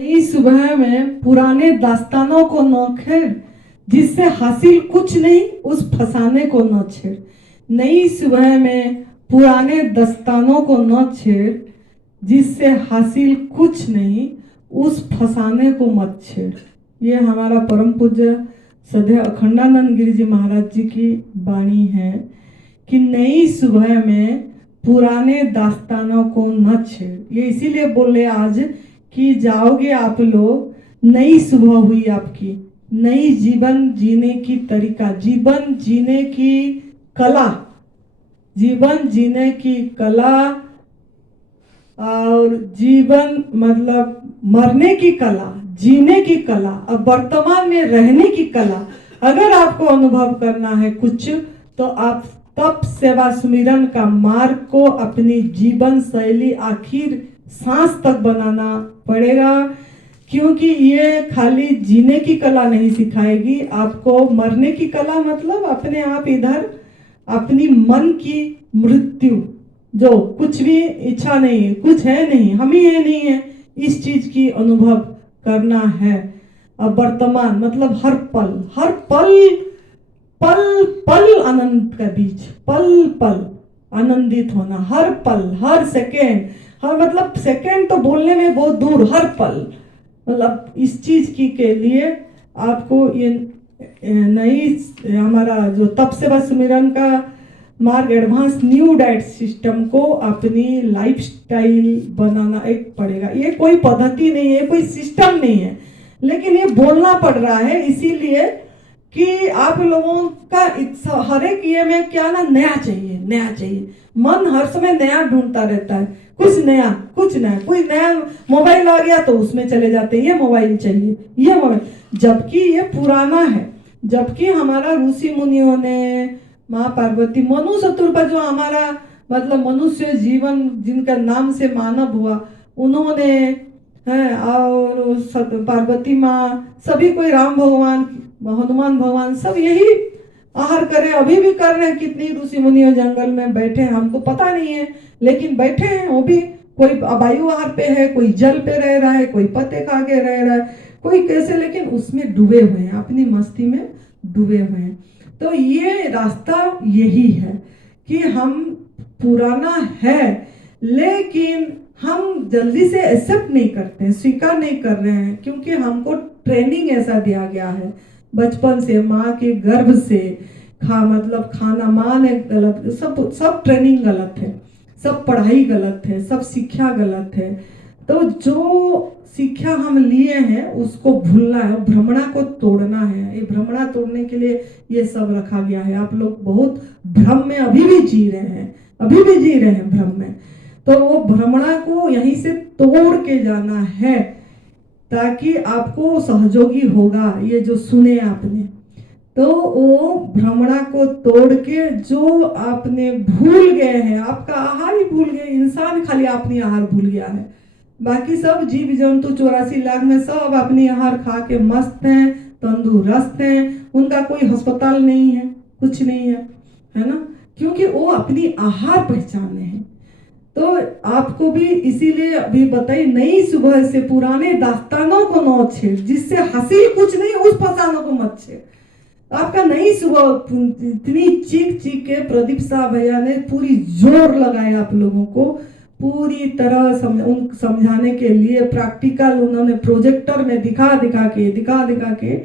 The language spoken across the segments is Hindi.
इस सुबह में पुराने दास्तानों को न छेड़, जिससे हासिल कुछ नहीं उस फसाने को न छेड़। नई सुबह में पुराने दास्तानों को न छेड़, जिससे हासिल कुछ नहीं उस फसाने को मत छेड़। ये हमारा परम पूज्य सदैव अखंडानंद गिरी जी महाराज जी की वाणी है कि नई सुबह में पुराने दास्तानों को न छेड़। ये इसीलिए बोले आज कि जाओगे आप लोग, नई सुबह हुई आपकी, नई जीवन जीने की तरीका, जीवन जीने की कला, जीवन जीने की कला और जीवन मतलब मरने की कला, जीने की कला और वर्तमान में रहने की कला अगर आपको अनुभव करना है कुछ, तो आप तप सेवा सुमिरन का मार्ग को अपनी जीवन शैली आखिर सांस तक बनाना पड़ेगा। क्योंकि ये खाली जीने की कला नहीं सिखाएगी आपको, मरने की कला मतलब अपने आप इधर अपनी मन की मृत्यु, जो कुछ भी इच्छा नहीं है, कुछ है नहीं, हम ही है नहीं है, इस चीज की अनुभव करना है। अब वर्तमान मतलब हर पल, हर पल पल पल आनंद का बीच, पल पल आनंदित होना, हर पल, हर सेकेंड, हर मतलब सेकेंड तो बोलने में बहुत दूर, हर पल मतलब इस चीज की के लिए आपको ये नई हमारा जो तप सेवा सुमिरन का मार्ग एडवांस न्यू डाइट सिस्टम को अपनी लाइफस्टाइल बनाना एक पड़ेगा। ये कोई पद्धति नहीं है, कोई सिस्टम नहीं है, लेकिन ये बोलना पड़ रहा है इसीलिए कि आप लोगों का हर एक ये में क्या ना नया चाहिए, नया चाहिए। मन हर समय नया ढूंढता रहता है, कुछ नया, कुछ नया, कोई नया मोबाइल आ गया तो उसमें चले जाते हैं, ये मोबाइल चाहिए, ये मोबाइल, जबकि ये पुराना है। जबकि हमारा ऋषि मुनियों ने, माँ पार्वती, मनु शत्रुपा जो हमारा मतलब मनुष्य जीवन जिनका नाम से मानव हुआ, उन्होंने है, और पार्वती माँ, सभी कोई, राम भगवान, हनुमान भगवान, सब यही आहार करे, अभी भी कर रहे हैं। कितनी ऋषि मुनियों जंगल में बैठे हैं, हमको पता नहीं है, लेकिन बैठे हैं वो भी। कोई वायु आहार पे है, कोई जल पे रह रहा है, कोई पत्ते खा के रह रहा है, कोई कैसे, लेकिन उसमें डूबे हुए हैं, अपनी मस्ती में डूबे हुए हैं। तो ये रास्ता यही है कि हम पुराना है, लेकिन हम जल्दी से एक्सेप्ट नहीं करते हैं, स्वीकार नहीं कर रहे हैं, क्योंकि हमको ट्रेनिंग ऐसा दिया गया है बचपन से, माँ के गर्भ से। मतलब खाना माँ ने गलत, सब ट्रेनिंग गलत है, सब पढ़ाई गलत है, सब शिक्षा गलत है। तो जो शिक्षा हम लिए हैं उसको भूलना है, भ्रमणा को तोड़ना है। ये भ्रमणा तोड़ने के लिए ये सब रखा गया है। आप लोग बहुत भ्रम में अभी भी जी रहे हैं, अभी भी जी रहे हैं भ्रम में। तो वो भ्रमणा को यहीं से तोड़ के जाना है, ताकि आपको सहयोगी होगा ये जो सुने आपने। तो वो भ्रमणा को तोड़ के जो आपने भूल गए हैं, आपका आहार ही भूल गए, इंसान खाली अपनी आहार भूल गया है, बाकी सब जीव जंतु 84 लाख में सब अपनी आहार खा के मस्त हैं, तंदुरुस्त हैं, उनका कोई अस्पताल नहीं है, कुछ नहीं है ना, क्योंकि वो अपनी आहार पहचाने हैं। तो आपको भी इसीलिए अभी बताइए, नई सुबह से पुराने दास्तानों को न छेड़, जिससे हासिल कुछ नहीं उस फसानों को मत छेड़। आपका नई सुबह इतनी चीख चीख के प्रदीप साहब भैया ने पूरी जोर लगाया आप लोगों को, पूरी तरह समझाने के लिए प्रैक्टिकल उन्होंने प्रोजेक्टर में दिखा दिखा के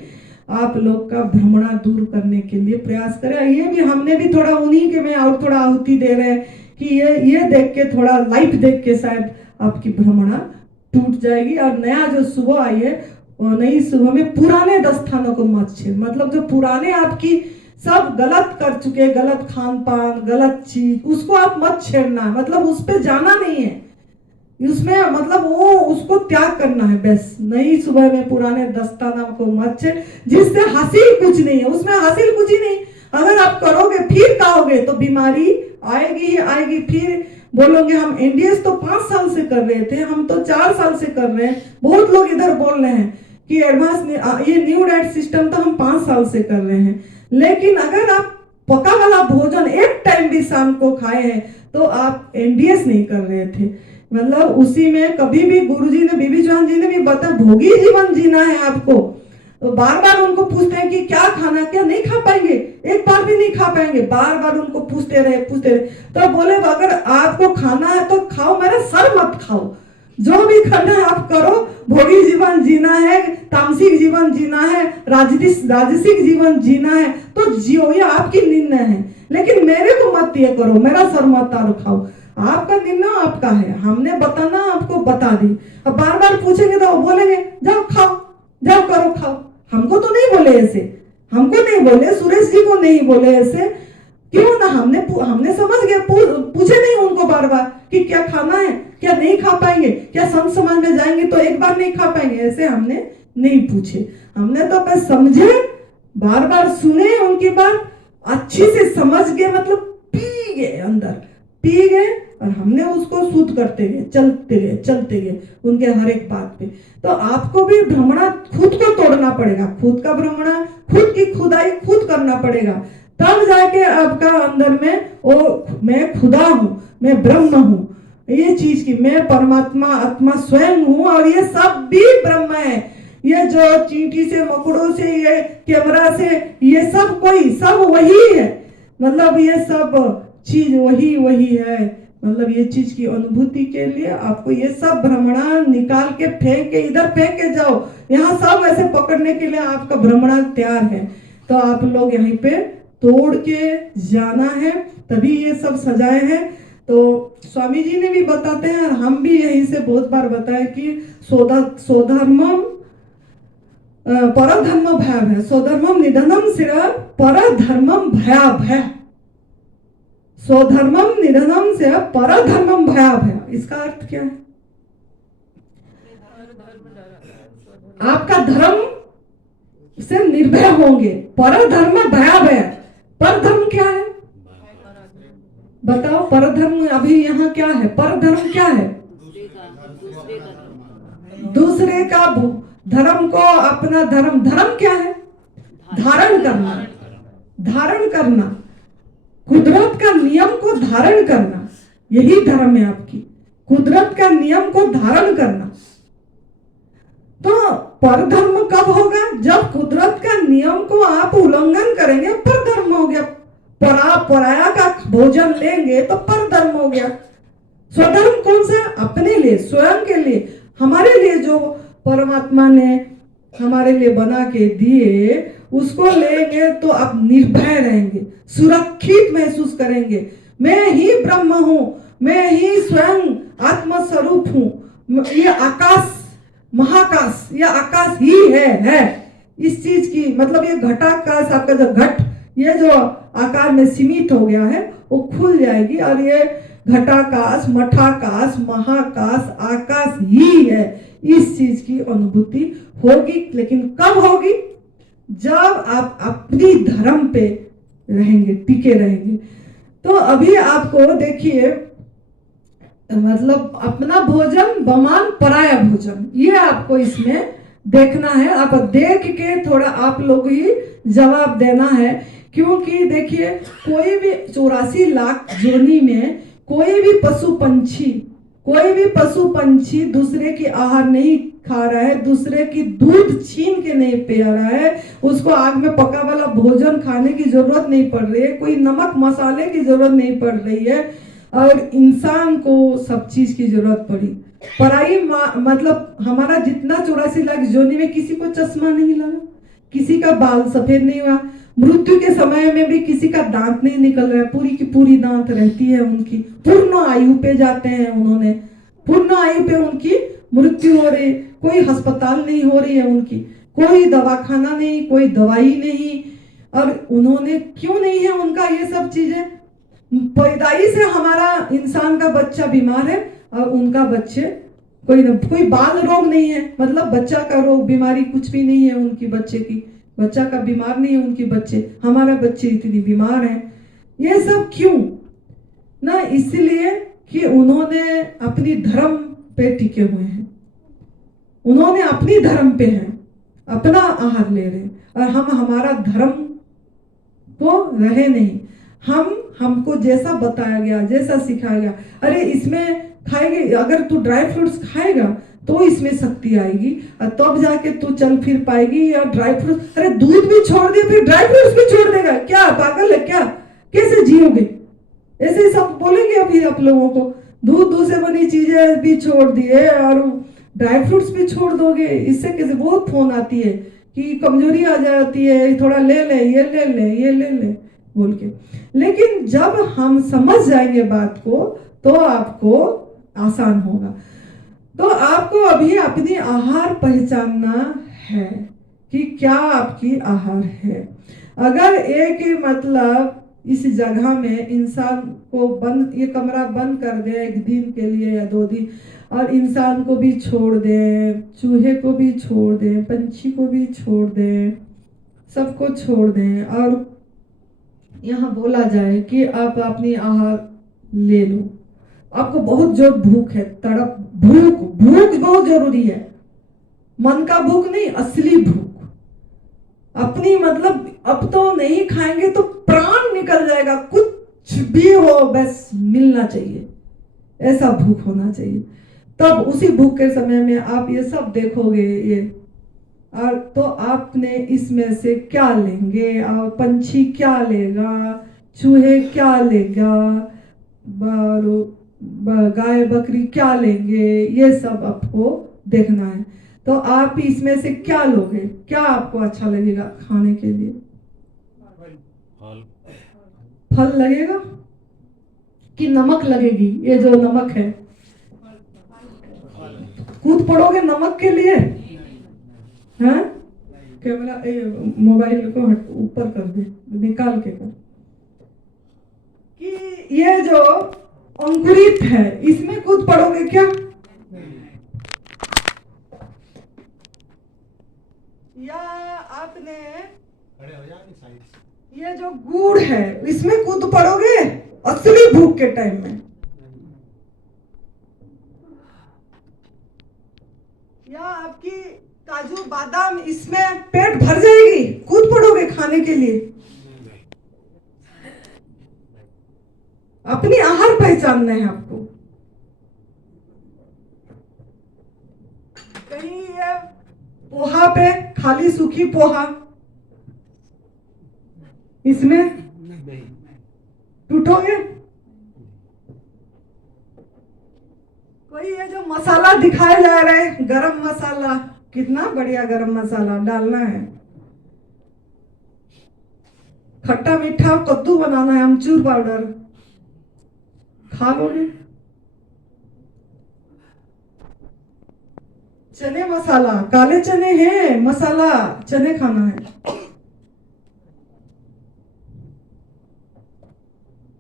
आप लोग का भ्रमणा दूर करने के लिए प्रयास करे। ये भी हमने भी थोड़ा उन्हीं के में और थोड़ा आहुति दे रहे हैं कि ये देख के, थोड़ा लाइफ देख के शायद आपकी भ्रमणा टूट जाएगी। और नया जो सुबह आई है, नई सुबह में पुराने दास्तानों को मत छेड़, मतलब जो पुराने आपकी सब गलत कर चुके, गलत खान पान, गलत चीज, उसको आप मत छेड़ना, मतलब उस पे जाना नहीं है, उसमें मतलब वो उसको त्याग करना है बस। नई सुबह में पुराने दास्तानों को मत छेड़, जिससे हासिल कुछ नहीं है, उसमें हासिल कुछ ही नहीं। अगर आप करोगे फिर कहोगे तो बीमारी आएगी ही आएगी, फिर बोलोगे हम एनडीएस तो 5 साल से कर रहे थे, हम तो 4 साल से कर रहे हैं। बहुत लोग इधर बोल रहे हैं कि एडवांस ये न्यू डाइट सिस्टम तो हम 5 साल से कर रहे हैं, लेकिन अगर आप पका वाला भोजन एक टाइम भी शाम को खाए हैं तो आप एनडीएस नहीं कर रहे थे। मतलब उसी में कभी भी गुरुजी ने, बीबी चौहान जी ने भी बताया, भोगी जीवन जीना है आपको। तो बार बार उनको पूछते हैं कि क्या खाना, क्या नहीं खा पाएंगे, एक बार भी नहीं खा पाएंगे, बार बार उनको पूछते रहे। तो बोले अगर आपको खाना है तो खाओ, मेरा सर मत खाओ, जो भी खाना है आप करो, भोगी जीवन जीना है, तामसिक जीवन जीना है, राजसिक जीवन जीना है तो जियो, ये आपकी निर्णय है, लेकिन मेरे को मत ये करो, मेरा सर मत खाओ। आपका निर्णय आपका है, हमने बताना आपको बता दी। अब बार बार पूछेंगे तो बोलेंगे जाओ खाओ, जाओ करो खाओ। हमको तो नहीं बोले ऐसे, हमको नहीं बोले, सुरेश जी को नहीं बोले ऐसे, क्यों ना, हमने समझ गया, पूछे नहीं उनको बार बार कि क्या खाना है, क्या नहीं खा पाएंगे, क्या संत समाज में जाएंगे तो एक बार नहीं खा पाएंगे, ऐसे हमने नहीं पूछे। हमने तो बस समझे, बार बार सुने उनकी बात, अच्छी से समझ गए, मतलब पी गए, अंदर पी गए, और हमने उसको शुद्ध करते गए, चलते गए उनके हर एक बात पे। तो आपको भी भ्रमणा खुद को तोड़ना पड़ेगा, खुद का भ्रमणा, खुद की खुदाई खुद करना पड़ेगा, तब जाके आपका अंदर में वो मैं खुदा हूँ, मैं ब्रह्म हूँ, ये चीज की मैं परमात्मा आत्मा स्वयं हूँ, और ये सब भी ब्रह्म है। ये जो चींटी से, मकड़ों से, ये कैमरा से, ये सब कोई सब वही है, मतलब ये सब चीज वही है। मतलब ये चीज की अनुभूति के लिए आपको ये सब भ्रमणा निकाल के फेंक के, इधर फेंक के जाओ, यहाँ सब ऐसे पकड़ने के लिए आपका भ्रमणा तैयार है। तो आप लोग यहीं पे तोड़ के जाना है, तभी ये सब सजाए हैं। तो स्वामी जी ने भी बताते हैं, और हम भी यहीं से बहुत बार बताए कि स्वधर्मम परधर्म भयाभय, स्वधर्मम निधनम सिर परधर्मम भयाभय, स्वधर्मम निधनम से परधर्मम भयाभय। इसका अर्थ क्या है? आपका धर्म से निर्भय होंगे, परधर्म भयाभय। परधर्म क्या है बताओ? परधर्म अभी यहाँ क्या है? परधर्म क्या है? दूसरे का धर्म को अपना धर्म, धर्म क्या है? धारण करना, धारण करना, कुदरत का नियम को धारण करना, यही धर्म है आपकी, कुदरत का नियम को धारण करना। तो परधर्म कब होगा? जब कुदरत का नियम को आप उल्लंघन करेंगे, परधर्म हो गया। पराया का भोजन लेंगे तो परधर्म हो गया। स्वधर्म कौन सा? अपने लिए, स्वयं के लिए, हमारे लिए जो परमात्मा ने हमारे लिए बना के दिए, उसको लेंगे तो आप निर्भय रहेंगे, सुरक्षित महसूस करेंगे। मैं ही ब्रह्म हूं, मैं ही स्वयं आत्म स्वरूप हूं, ये आकाश, महाकाश, ये आकाश ही है। इस चीज की मतलब ये घटाकाश, आपका जो घट, ये जो आकार में सीमित हो गया है, वो खुल जाएगी, और ये घटाकाश, मठाकाश, महाकाश, आकाश ही है। इस चीज की अनुभूति होगी, लेकिन कब होगी? जब आप अपनी धर्म पे रहेंगे, टिके रहेंगे। तो अभी आपको देखिए, मतलब अपना भोजन बमान पराया भोजन, ये आपको इसमें देखना है। आप देख के थोड़ा आप लोग ही जवाब देना है, क्योंकि देखिए कोई भी 84 लाख जोनी में कोई भी पशु पंछी दूसरे की आहार नहीं खा रहा है, दूसरे की दूध छीन के नहीं पी रहा है, उसको आग में पका वाला भोजन खाने की जरूरत नहीं पड़ रही है, कोई नमक मसाले की जरूरत नहीं पड़ रही है, और इंसान को सब चीज की जरूरत पड़ी। पराई मतलब हमारा जितना 84 लाख जोनी में किसी को चश्मा नहीं लगा, किसी का बाल सफेद नहीं हुआ, मृत्यु के समय में भी किसी का दांत नहीं निकल रहा है, पूरी की पूरी दांत रहती है उनकी, पूर्ण आयु पे जाते हैं उन्होंने, पूर्ण आयु पे उनकी मृत्यु हो रही, कोई अस्पताल नहीं हो रही है उनकी, कोई दवाखाना नहीं, कोई दवाई नहीं। और उन्होंने क्यों नहीं है उनका ये सब चीजें? पैदाइश से हमारा इंसान का बच्चा बीमार है, और उनका बच्चे कोई बाल रोग नहीं है, मतलब बच्चा का रोग बीमारी कुछ भी नहीं है उनकी, बच्चे की बच्चा का बीमार नहीं है उनकी बच्चे, हमारा बच्चे इतनी बीमार है। ये सब क्यों ना? इसलिए कि उन्होंने अपनी धर्म पे टिके हुए हैं, उन्होंने अपनी धर्म पे हैं, अपना आहार ले रहे हैं, और हम हमारा धर्म को रहे नहीं। हमको जैसा बताया गया, जैसा सिखाया गया, अरे इसमें खाएंगे, अगर तू ड्राई फ्रूट्स खाएगा तो इसमें शक्ति आएगी और तब जाके तू चल फिर पाएगी। या ड्राई फ्रूट्स, अरे दूध भी छोड़ दिया फिर ड्राई फ्रूट्स भी छोड़ देगा, क्या पागल है क्या? कैसे जियोगे? ऐसे सब बोलेंगे अभी आप लोगों को, दूध से बनी चीजें भी छोड़ दिए और ड्राई फ्रूट्स भी छोड़ दोगे, इससे कैसे? बहुत फोन आती है कि कमजोरी आ जाती है, थोड़ा ले ले, ये ले ले, ये ले ले बोल के। लेकिन जब हम समझ जाएंगे बात को तो आपको आसान होगा। तो आपको अभी अपनी आहार पहचानना है कि क्या आपकी आहार है। अगर एक ही मतलब इस जगह में इंसान को बंद, ये कमरा बंद कर दे एक दिन के लिए या 2 दिन, और इंसान को भी छोड़ दे, चूहे को भी छोड़ दे, पंछी को भी छोड़ दे, सबको छोड़ दें, और यहाँ बोला जाए कि आप अपनी आहार ले लो। आपको बहुत जोर भूख है, तड़प, भूख बहुत जरूरी है, मन का भूख नहीं, असली भूख। अपनी मतलब अब तो नहीं खाएंगे तो प्राण निकल जाएगा, कुछ भी हो बस मिलना चाहिए, ऐसा भूख होना चाहिए। तब उसी भूख के समय में आप ये सब देखोगे ये, और तो आपने इसमें से क्या लेंगे, और पंछी क्या लेगा, चूहे क्या लेगा, गाय बकरी क्या लेंगे, ये सब आपको देखना है। तो आप इसमें से क्या लोगे, क्या आपको अच्छा लगेगा खाने के लिए? फल लगेगा कि नमक लगेगी? ये जो नमक है, कूद पड़ोगे नमक के लिए? हाँ, कैमरा मोबाइल को ऊपर कर दे, निकाल के कर, कि ये जो अंकुरित है इसमें कूद पड़ोगे क्या? या आपने ये जो गुड़ है इसमें कूद पड़ोगे असली भूख के टाइम में? या आपकी काजू बादाम इसमें पेट भर जाएगी, कूद पड़ोगे खाने के लिए? अपनी आहार पहचानना है आपको। कहीं ये पोहा पे खाली सूखी पोहा, इसमें टूटोगे? कोई ये जो मसाला दिखाए जा रहे, गरम मसाला, कितना बढ़िया गरम मसाला डालना है, खट्टा मीठा कद्दू बनाना है, अमचूर पाउडर, खा लोगे? चने मसाला, काले चने हैं मसाला, चने खाना है।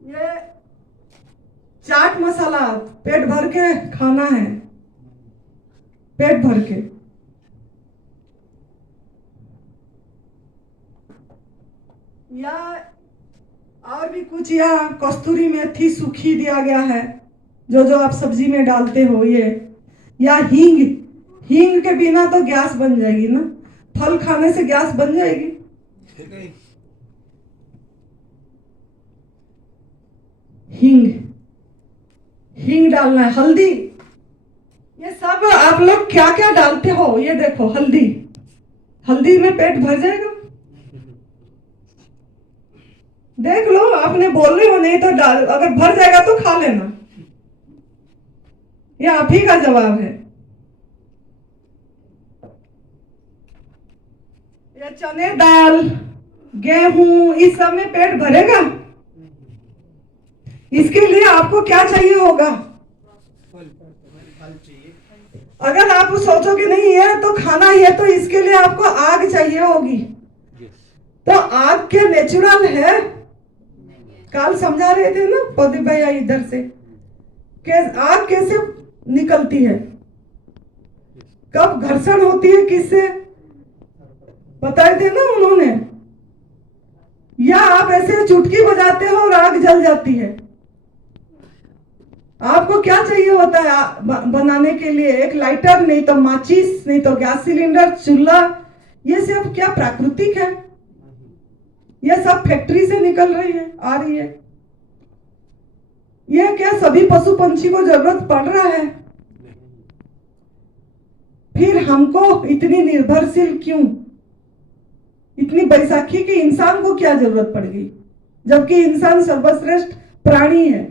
ये चाट मसाला पेट भर के खाना है, पेट भर के। या और भी कुछ, या कस्तूरी मेथी सूखी दिया गया है, जो आप सब्जी में डालते हो ये, या हींग के बिना तो गैस बन जाएगी ना, फल खाने से गैस बन जाएगी। हींग डालना है, हल्दी, ये सब आप लोग क्या क्या डालते हो ये देखो। हल्दी में पेट भर जाएगा? देख लो, आपने बोल रहे हो नहीं तो डाल, अगर भर जाएगा तो खा लेना, ये आप ही का जवाब है। ये चने दाल, गेहूं, इस सब में पेट भरेगा? इसके लिए आपको क्या चाहिए होगा? अगर आप सोचोगे नहीं है तो खाना ही है, तो इसके लिए आपको आग चाहिए होगी। तो आग के नेचुरल है, काल समझा रहे थे ना प्रदीप भैया इधर से, आग कैसे निकलती है, कब घर्षण होती है, किससे बताए थे ना उन्होंने। या आप ऐसे चुटकी बजाते हो और आग जल जाती है। आपको क्या चाहिए होता है बनाने के लिए? एक लाइटर, नहीं तो माचिस, नहीं तो गैस सिलेंडर, चूल्हा। ये सब क्या प्राकृतिक है? ये सब फैक्ट्री से निकल रही है, आ रही है। ये क्या सभी पशु पंछी को जरूरत पड़ रहा है? फिर हमको इतनी निर्भरशील क्यों? इतनी बैसाखी के इंसान को क्या जरूरत पड़ गई, जबकि इंसान सर्वश्रेष्ठ प्राणी है।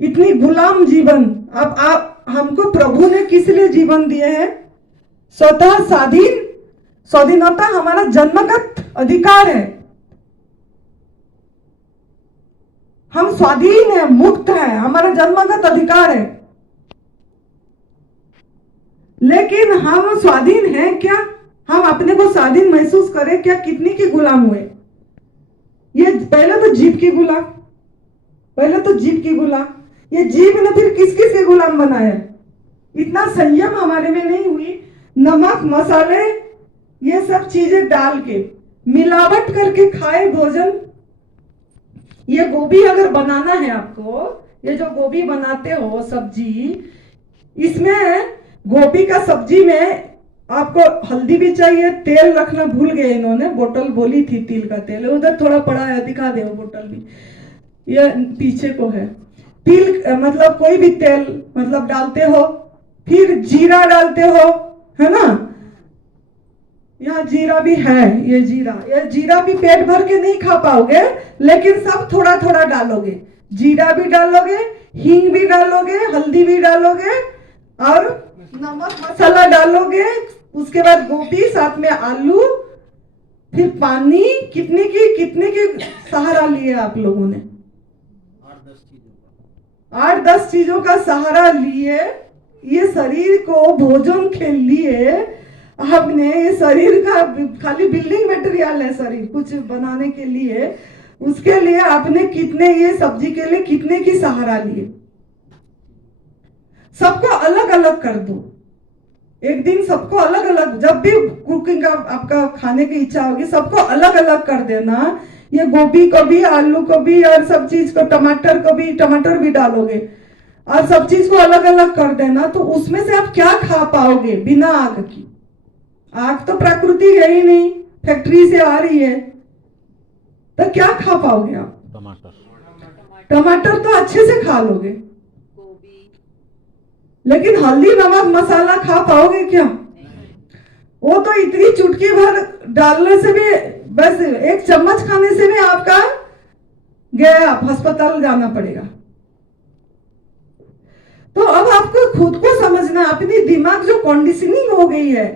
इतनी गुलाम जीवन। अब आप हमको प्रभु ने किस लिए जीवन दिए हैं? स्वतः स्वाधीनता हमारा जन्मगत अधिकार है। हम स्वाधीन है, मुक्त है, हमारा जन्मगत अधिकार है। लेकिन हम स्वाधीन हैं क्या? हम अपने को स्वाधीन महसूस करें क्या? कितनी की गुलाम हुए? ये पहले तो जीव की गुलाम, ये जीव ने फिर किस किस के गुलाम बनाया? इतना संयम हमारे में नहीं हुई। नमक मसाले ये सब चीजें डाल के मिलावट करके खाए भोजन। ये गोभी अगर बनाना है आपको, ये जो गोभी बनाते हो सब्जी, इसमें गोभी का सब्जी में आपको हल्दी भी चाहिए। तेल रखना भूल गए इन्होंने, बोतल बोली थी तिल का तेल, उधर थोड़ा पड़ा है, दिखा दे वो बोतल भी, ये पीछे को है। तिल मतलब कोई भी तेल मतलब डालते हो, फिर जीरा डालते हो, है ना? यहाँ जीरा भी है, ये जीरा भी पेट भर के नहीं खा पाओगे, लेकिन सब थोड़ा थोड़ा डालोगे। जीरा भी डालोगे, हींग भी डालोगे, हल्दी भी डालोगे और नमक मसाला डालोगे। उसके बाद गोभी, साथ में आलू, फिर पानी। कितने की सहारा लिए आप लोगों ने? 8-10 चीजों का सहारा लिए। ये शरीर को भोजन के लिए आपने, ये शरीर का खाली बिल्डिंग मटेरियल है शरीर, कुछ बनाने के लिए, उसके लिए आपने कितने, ये सब्जी के लिए कितने की सहारा लिए? सबको अलग अलग कर दो। एक दिन सबको अलग अलग, जब भी कुकिंग का आपका खाने की इच्छा होगी, सबको अलग अलग कर देना। ये गोभी को भी, आलू को भी, और सब चीज को, टमाटर भी डालोगे और सब चीज को अलग अलग कर देना। तो उसमें से आप क्या खा पाओगे बिना आग की? आग तो प्रकृति है ही नहीं, फैक्ट्री से आ रही है, तो क्या खा पाओगे आप? टमाटर तो अच्छे से खा लोगे, लेकिन हल्दी नमक मसाला खा पाओगे क्या? वो तो इतनी चुटकी भर डालने से भी, बस एक चम्मच खाने से भी आपका गया, आप अस्पताल जाना पड़ेगा। तो अब आपको खुद को समझना, अपनी दिमाग जो कंडीशनिंग हो गई है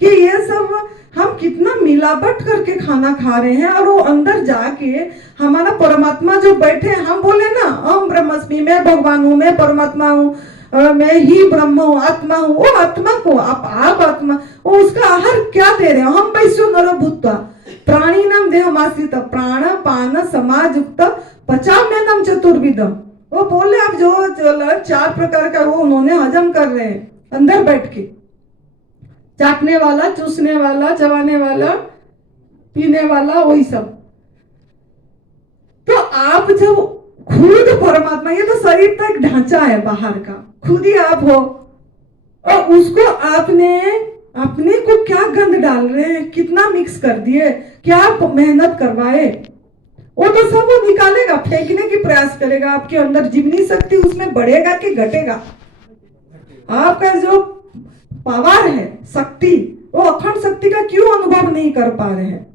कि ये सब हम कितना मिलावट करके खाना खा रहे हैं, और वो अंदर जाके हमारा परमात्मा जो बैठे, हम बोले ना अहम ब्रह्मास्मि, मैं भगवान हूँ, मैं परमात्मा हूँ, मैं ही ब्रह्म हूँ, आत्मा हूँ। वो आत्मा को आप आत्मा, वो उसका आहार क्या दे रहे हैं? हम वैश्यो नरो भूत्वा प्राणी नाम देहमाश्रित प्राण पान समाजुक्त पचाम्यन्नम चतुर्विधम। वो बोले आप जो 4 प्रकार का वो उन्होंने हजम कर रहे हैं अंदर बैठ के, चाटने वाला, चूसने वाला, चबाने वाला, पीने वाला, वही सब। तो आप जब खुद परमात्मा, ये तो शरीर तो एक ढांचा है बाहर का, खुद ही आप हो, और उसको आपने अपने को क्या गंद डाल रहे हैं, कितना मिक्स कर दिए, क्या मेहनत करवाए? वो तो सब वो निकालेगा, फेंकने की प्रयास करेगा। आपके अंदर जीवनी शक्ति उसमें बढ़ेगा कि घटेगा? आपका जो पावर है, शक्ति, वो अखंड शक्ति का क्यों अनुभव नहीं कर पा रहे हैं?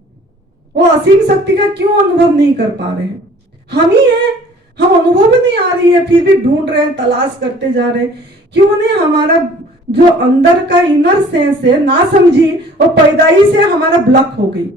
वो असीम शक्ति का क्यों अनुभव नहीं कर पा रहे हैं? हम ही हैं, हम अनुभव नहीं आ रही है, फिर भी ढूंढ रहे हैं, तलाश करते जा रहे हैं। क्यों नहीं? हमारा जो अंदर का इनर सेंस है, ना समझी, और पैदाइश से हमारा ब्लॉक हो गई।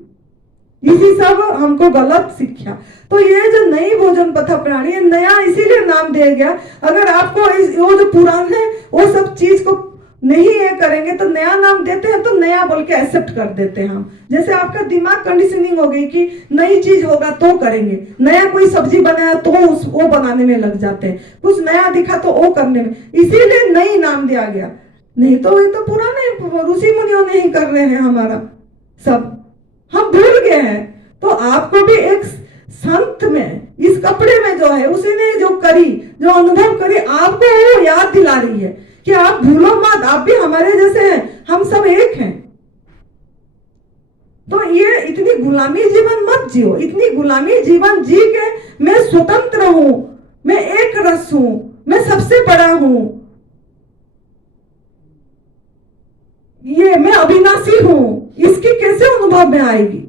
इसी सब हमको गलत शिक्षा। तो ये जो नई भोजन पथा प्रणाली है, नया इसीलिए नाम दिया गया। अगर आपको वो जो पुराने वो सब चीज को नहीं ये करेंगे तो नया नाम देते हैं, तो नया बोल के एक्सेप्ट कर देते हैं हम। जैसे आपका दिमाग कंडीशनिंग हो गई कि नई चीज होगा तो करेंगे, नया कोई सब्जी बनाया तो वो बनाने में लग जाते हैं, कुछ नया दिखा तो वो करने में, इसीलिए नई नाम दिया गया। नहीं तो ये तो पुराने ऋषि मुनियों ने ही कर रहे हैं, हमारा सब हम भूल गए हैं। तो आपको भी एक संत में, इस कपड़े में जो है, उसी ने जो करी, जो अनुभव करी, आपको वो याद दिला रही है कि आप भूलो मत, आप भी हमारे जैसे हैं, हम सब एक हैं। तो ये इतनी गुलामी जीवन मत जियो। इतनी गुलामी जीवन जी के मैं स्वतंत्र हूं, मैं एक रस हूं, मैं सबसे बड़ा हूं, ये मैं अविनाशी हूं, इसकी कैसे अनुभव में आएगी?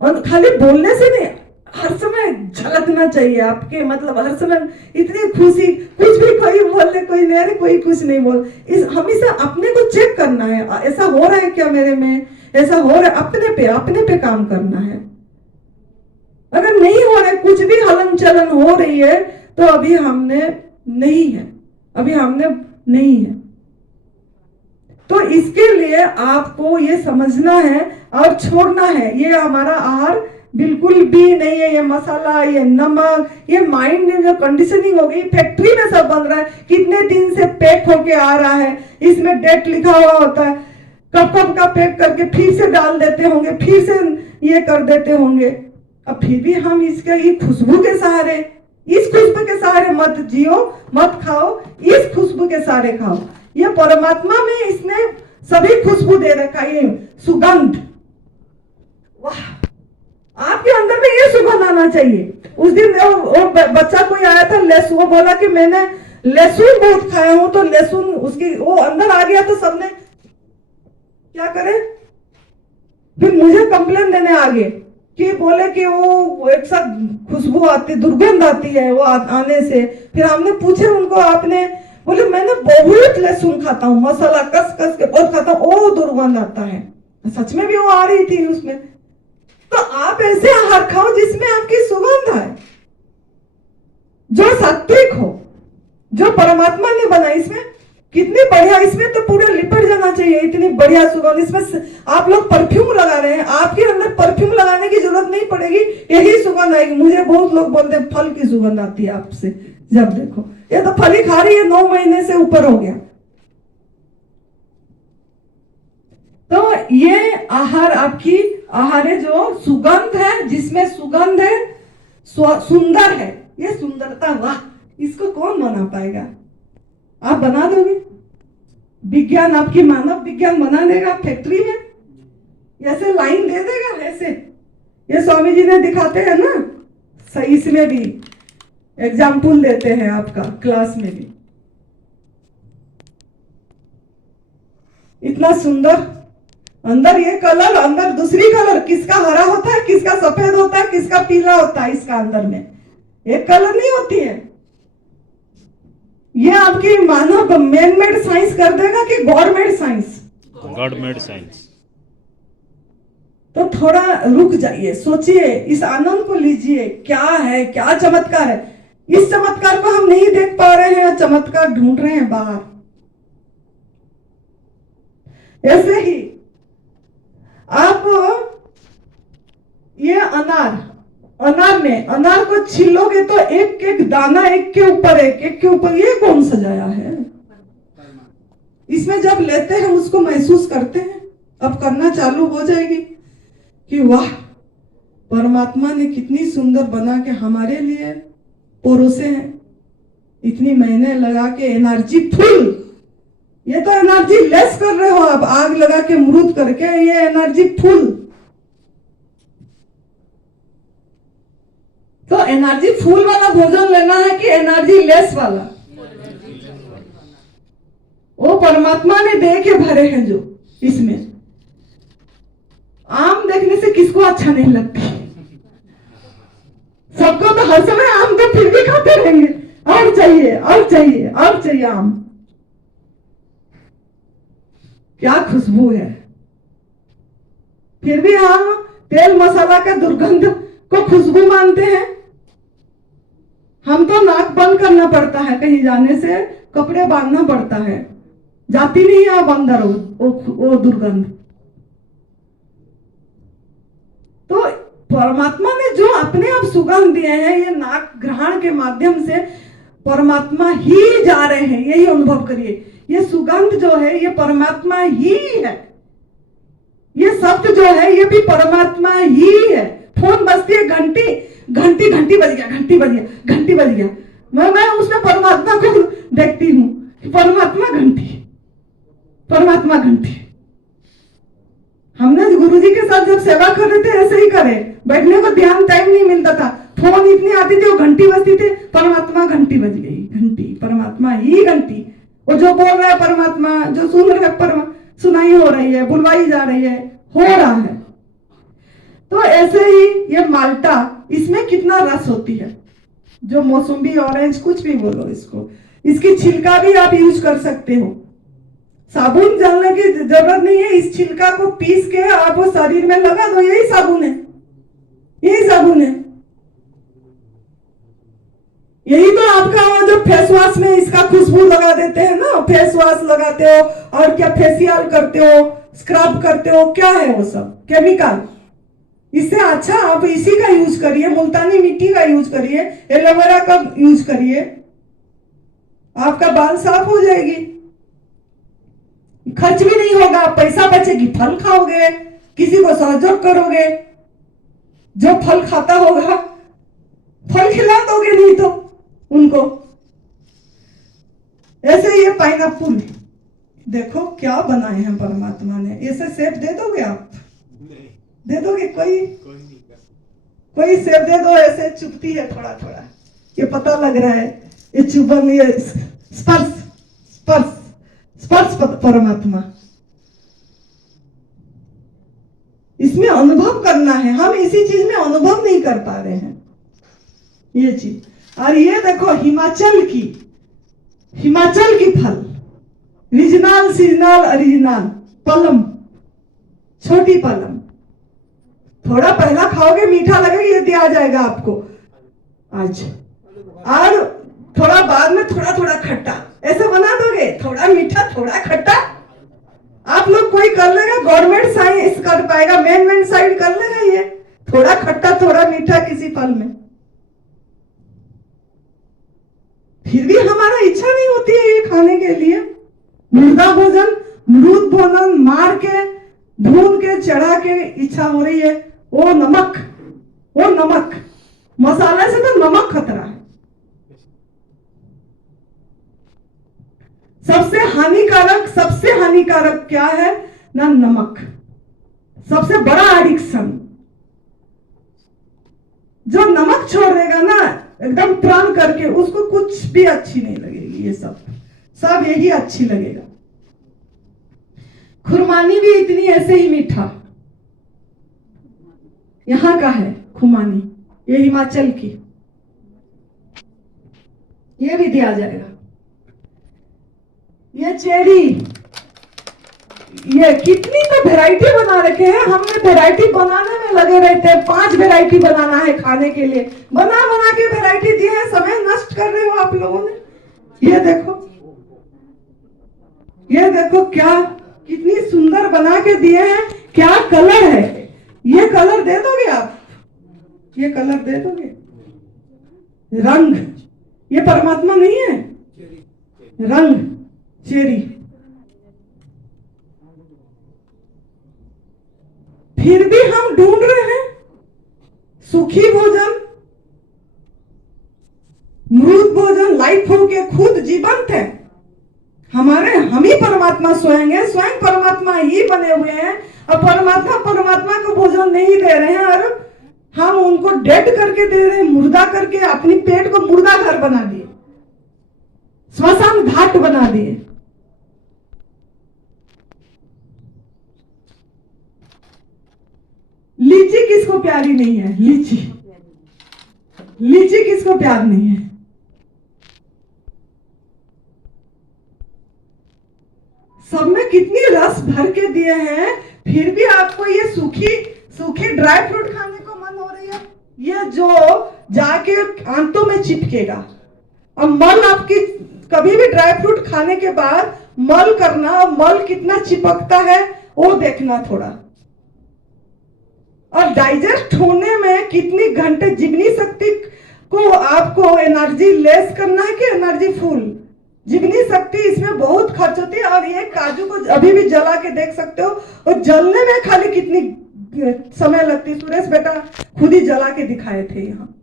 और खाली बोलने से नहीं, हर समय झलकना चाहिए आपके, मतलब हर समय इतनी खुशी, कुछ भी कोई बोले, कोई नहीं, अरे कोई कुछ नहीं बोल, इस हमेशा अपने को चेक करना है, ऐसा हो रहा है क्या मेरे में, ऐसा हो रहा है, अपने पे काम करना है। अगर नहीं हो रहा है, कुछ भी हलन चलन हो रही है, तो अभी हमने नहीं है, अभी हमने नहीं है। तो इसके लिए आपको ये समझना है और छोड़ना है, ये हमारा आहार बिल्कुल भी नहीं है, ये मसाला, ये नमक, ये माइंड में जो कंडीशनिंग हो गई, फैक्ट्री में सब बन रहा है, कितने दिन से पैक होके आ रहा है, इसमें डेट लिखा हुआ होता है, कब कब का पैक करके फिर से डाल देते होंगे, फिर से ये कर देते होंगे। अब फिर भी हम इसके ये खुशबू के सहारे, इस खुशबू के सहारे मत जियो, मत खाओ, इस खुशबू के सहारे खाओ। ये परमात्मा में इसने सभी खुशबू दे रखा है, सुगंध। वाह, आपके अंदर में ये सुगंध आना चाहिए। उस दिन वो बच्चा कोई आया था, लहसुन, वो बोला कि मैंने लहसुन बहुत खाया हूं, तो लहसुन उसकी वो अंदर आ गया, तो सबने क्या करे, फिर मुझे कंप्लेन देने आ गए कि बोले कि वो एक साथ खुशबू आती, दुर्गंध आती है वो आने से। फिर हमने पूछे उनको, आपने, बोले मैंने बहुत लहसुन खाता हूँ, मसाला कस कस के बहुत खाता हूँ, ओ दुर्गंध आता है। सच में भी वो आ रही थी उसमें। तो आप ऐसे आहार खाओ जिसमें आपकी सुगंध आए, जो सात्विक हो, जो परमात्मा ने बना। इसमें कितनी बढ़िया, इसमें तो पूरा लिपट जाना चाहिए, इतनी बढ़िया सुगंध। इसमें आप लोग परफ्यूम लगा रहे हैं, आपके अंदर परफ्यूम लगाने की जरूरत नहीं पड़ेगी, यही सुगंध आएगी। मुझे बहुत लोग बोलते हैं फल की सुगंध आती है आपसे, जब देखो ये तो फल ही खा रही है, 9 महीने से ऊपर हो गया। तो ये आहार आपकी आहार है जो सुगंध है, जिसमें सुगंध है, सुंदर है। ये सुंदरता, वाह, इसको कौन बना पाएगा? आप बना दोगे? विज्ञान, आपकी मानव विज्ञान बना देगा फैक्ट्री में, ऐसे लाइन दे देगा, ऐसे। ये स्वामी जी ने दिखाते हैं ना, सही, इसमें भी एग्जाम्पल देते हैं आपका क्लास में भी। इतना सुंदर, अंदर ये कलर, अंदर दूसरी कलर, किसका हरा होता है, किसका सफेद होता है, किसका पीला होता है, इसका अंदर में एक कलर नहीं होती है। ये आपकी मानव मैन मेड साइंस कर देगा कि God made science? God made science. तो थोड़ा रुक जाइए, सोचिए, इस आनंद को लीजिए, क्या है, क्या चमत्कार है। इस चमत्कार को हम नहीं देख पा रहे हैं, चमत्कार ढूंढ रहे हैं बाहर। ऐसे ही आप ये अनार में, अनार को छीलोगे तो एक एक दाना, एक के ऊपर एक के ऊपर, ये कौन सजाया है? इसमें जब लेते हैं उसको महसूस करते हैं। अब करना चालू हो जाएगी कि वाह, परमात्मा ने कितनी सुंदर बना के हमारे लिए परोसे हैं, इतनी महीने लगा के एनर्जी फुल। ये तो एनर्जी लेस कर रहे हो आप, आग लगा के मृत करके, ये एनर्जी फुल। तो एनर्जी फुल वाला भोजन लेना है कि एनर्जी लेस वाला? वो परमात्मा ने दे के भरे हैं जो इसमें। आम देखने से किसको अच्छा नहीं लगती? सबको तो हर समय आम तो फिर भी खाते रहेंगे, और चाहिए और चाहिए और चाहिए आम। क्या खुशबू है। फिर भी हम तेल मसाला का दुर्गंध को खुशबू मानते हैं। हम तो नाक बंद करना पड़ता है, कहीं जाने से कपड़े बांधना पड़ता है, जाती नहीं है अब अंदर वो दुर्गंध। तो परमात्मा ने जो अपने आप सुगंध दिए हैं, ये नाक ग्रहण के माध्यम से परमात्मा ही जा रहे हैं, यही अनुभव करिए। ये सुगंध जो है ये परमात्मा ही है, ये शब्द जो है ये भी परमात्मा ही है। फोन बजती है, घंटी बज गया, घंटी बज गया, मैं उसमें परमात्मा को देखती हूँ, परमात्मा घंटी। हमने गुरुजी के साथ जब सेवा कर रहे थे ऐसे ही करे, बैठने को ध्यान टाइम नहीं मिलता था, फोन इतनी आती थी, वो घंटी बजती थी, परमात्मा घंटी बज गई, घंटी परमात्मा ही घंटी, वो जो बोल रहा है परमात्मा, जो सुन रहे हैं सुनाई हो रही है, बुलवाई जा रही है, हो रहा है। तो ऐसे ही ये माल्टा, इसमें कितना रस होती है, जो मौसम्बी ऑरेंज कुछ भी बोलो इसको, इसकी छिलका भी आप यूज कर सकते हो, साबुन डालने की जरूरत नहीं है, इस छिलका को पीस के आप वो शरीर में लगा दो, यही साबुन है, यही साबुन है। यही तो आपका वो जो फेस वॉश में इसका खुशबू लगा देते हैं ना, फेस वॉश लगाते हो और क्या फेशियल करते हो, स्क्रब करते हो, क्या है वो सब केमिकल। इससे अच्छा आप इसी का यूज करिए, मुल्तानी मिट्टी का यूज करिए, एलोवेरा का यूज करिए, आपका बाल साफ हो जाएगी, खर्च भी नहीं होगा, पैसा बचेगी, फल खाओगे, किसी को सहयोग करोगे, जो फल खाता होगा फल खिला दोगे, नहीं तो उनको। ऐसे ये पाइनएप्पल देखो क्या बनाए हैं परमात्मा ने, ऐसे सेब दे दोगे आप? दे दोगे? कोई सेब दे दो, ऐसे चुभती है थोड़ा थोड़ा, ये पता लग रहा है, ये चुभन, ये स्पर्श स्पर्श स्पर्श परमात्मा, इसमें अनुभव करना है, हम इसी चीज में अनुभव नहीं कर पा रहे हैं ये चीज। और ये देखो हिमाचल की फल, रीजनल सीजनल ओरिजिनल पलम, छोटी पलम, थोड़ा पहला खाओगे मीठा लगेगा, ये दिया जाएगा आपको आज, और थोड़ा बाद में थोड़ा थोड़ा खट्टा, ऐसे बना दोगे, थोड़ा मीठा थोड़ा खट्टा। आप लोग कोई कर लेगा, गवर्नमेंट साइंस कर पाएगा, मैन साइड कर लेगा, ये थोड़ा खट्टा थोड़ा मीठा किसी फल में। फिर भी हमारा इच्छा नहीं होती है ये खाने के लिए, मुर्दा भोजन, मृत भोजन मार के भून के चढ़ा के इच्छा हो रही है, वो नमक मसाले से तो नमक खतरा है। सबसे हानिकारक क्या है ना, नमक, सबसे बड़ा एडिक्शन। जो नमक छोड़ देगा ना एकदम प्राण करके, उसको कुछ भी अच्छी नहीं लगेगी, ये सब यही अच्छी लगेगा। खुरमानी भी इतनी ऐसे ही मीठा, यहाँ का है खुमानी, ये हिमाचल की, ये भी दिया जाएगा। ये चेरी, ये कितनी तो वैरायटी बना रखे हैं, हमने वैरायटी बनाने में लगे रहते हैं, 5 वैरायटी बनाना है खाने के लिए, बना के वैरायटी दी है, समय नष्ट कर रहे हो आप लोगों ने। ये देखो क्या कितनी सुंदर बना के दिए हैं, क्या कलर है, ये कलर दे दोगे आप? ये कलर दे दोगे? रंग, ये परमात्मा नहीं है, रंग चेरी। फिर भी हम ढूंढ रहे हैं सुखी भोजन, मृत भोजन, लाइफ होके खुद जीवंत है हम ही परमात्मा स्वयं है, स्वयं परमात्मा ही बने हुए हैं, और परमात्मा को भोजन नहीं दे रहे हैं, और हम उनको डेड करके दे रहे हैं, मुर्दा करके, अपनी पेट को मुर्दा घर बना दिए, श्मशान घाट बना दिए। लीची किसको प्यारी नहीं है? लीची किसको प्यार नहीं है? सब में कितनी रस भर के दिए हैं, फिर भी आपको ये सूखी ड्राई फ्रूट खाने को मन हो रही है, ये जो जाके आंतों में चिपकेगा। अब मल आपकी, कभी भी ड्राई फ्रूट खाने के बाद मल करना, मल कितना चिपकता है वो देखना थोड़ा, और डाइजेस्ट होने में कितनी घंटे, जीवनी शक्ति को आपको एनर्जी लेस करना है कि एनर्जी फुल, जीवनी शक्ति इसमें बहुत खर्च होती है। और ये काजू को अभी भी जला के देख सकते हो, और जलने में खाली कितनी समय लगती, सुरेश बेटा खुद ही जला के दिखाए थे यहाँ।